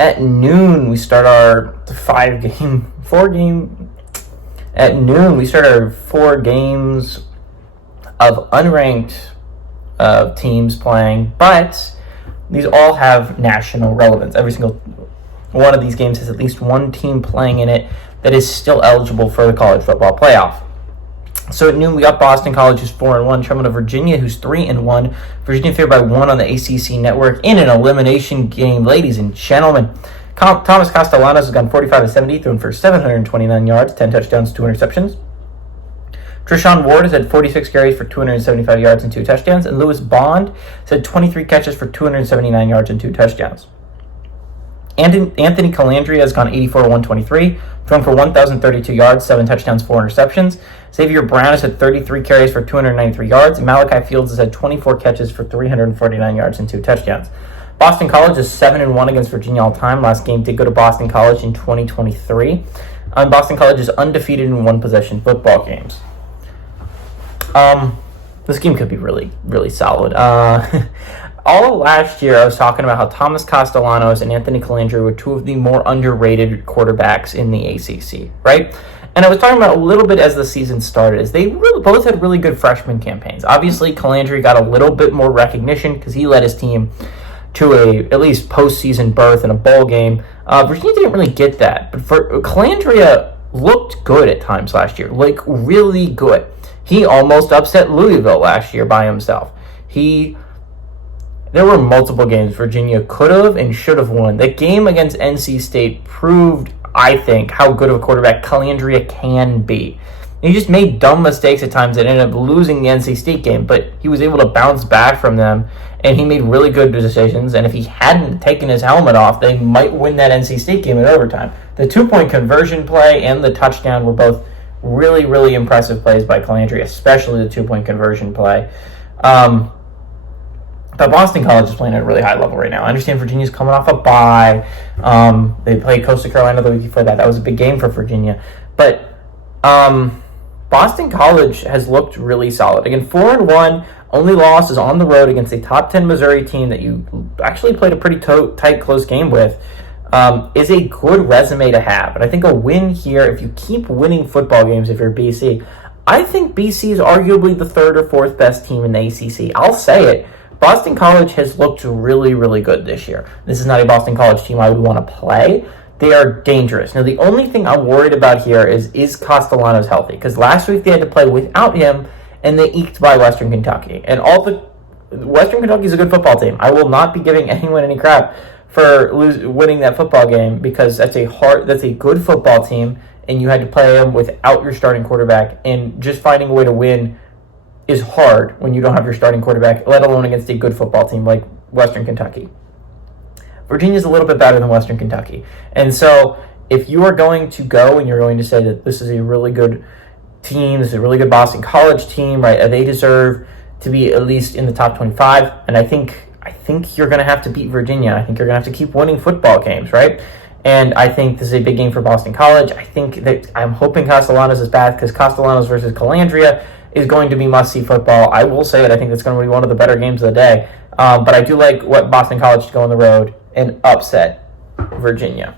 At noon, we start our 4 games of unranked teams playing, but these all have national relevance. Every single one of these games has at least one team playing in it that is still eligible for the college football playoff. So at noon, we got Boston College, who's 4-1, traveling to Virginia, who's 3-1. Virginia favored by 1 on the ACC network in an elimination game, ladies and gentlemen. Thomas Castellanos has gone 45-70, thrown for 729 yards, 10 touchdowns, 2 interceptions. Treshaun Ward has had 46 carries for 275 yards and 2 touchdowns, and Lewis Bond has had 23 catches for 279 yards and 2 touchdowns. Anthony Calandria has gone 84-123, thrown for 1,032 yards, 7 touchdowns, 4 interceptions. Xavier Brown has had 33 carries for 293 yards, and Malachi Fields has had 24 catches for 349 yards and 2 touchdowns. Boston College is 7-1 against Virginia all-time. Last game did go to Boston College in 2023. Boston College is undefeated in one-possession football games. This game could be really, really solid. All of last year, I was talking about how Thomas Castellanos and Anthony Calandria were 2 of the more underrated quarterbacks in the ACC, right? And I was talking about a little bit as the season started, as they both had really good freshman campaigns. Obviously, Calandria got a little bit more recognition because he led his team to at least postseason berth in a bowl game. Virginia didn't really get that, but for Calandria looked good at times last year, like really good. He almost upset Louisville last year by himself. There were multiple games Virginia could have and should have won. The game against NC State proved, I think, how good of a quarterback Calandria can be. He just made dumb mistakes at times that ended up losing the NC State game, but he was able to bounce back from them, and he made really good decisions, and if he hadn't taken his helmet off, they might win that NC State game in overtime. The 2-point conversion play and the touchdown were both really, really impressive plays by Calandria, especially the 2-point conversion play. But Boston College is playing at a really high level right now. I understand Virginia's coming off a bye. They played Coastal Carolina the week before that. That was a big game for Virginia. But Boston College has looked really solid. Again, 4-1, only loss is on the road against a top 10 Missouri team that you actually played a pretty tight, close game with, is a good resume to have. And I think a win here, if you keep winning football games if you're BC, I think BC is arguably the 3rd or 4th best team in the ACC. I'll say it. Boston College has looked really, really good this year. This is not a Boston College team I would want to play. They are dangerous. Now, the only thing I'm worried about here is Castellanos healthy? Because last week they had to play without him, and they eked by Western Kentucky. And Western Kentucky is a good football team. I will not be giving anyone any crap for winning that football game, because that's a good football team, and you had to play them without your starting quarterback, and just finding a way to win is hard when you don't have your starting quarterback, let alone against a good football team like Western Kentucky. Virginia's a little bit better than Western Kentucky. And so if you are going to go and you're going to say that this is a really good team, this is a really good Boston College team, right? They deserve to be at least in the top 25. And I think you're going to have to beat Virginia. I think you're going to have to keep winning football games, right? And I think this is a big game for Boston College. I'm hoping Castellanos is back, because Castellanos versus Calandria is going to be must-see football. I will say it. I think it's going to be one of the better games of the day. But I do like what Boston College to go on the road and upset Virginia.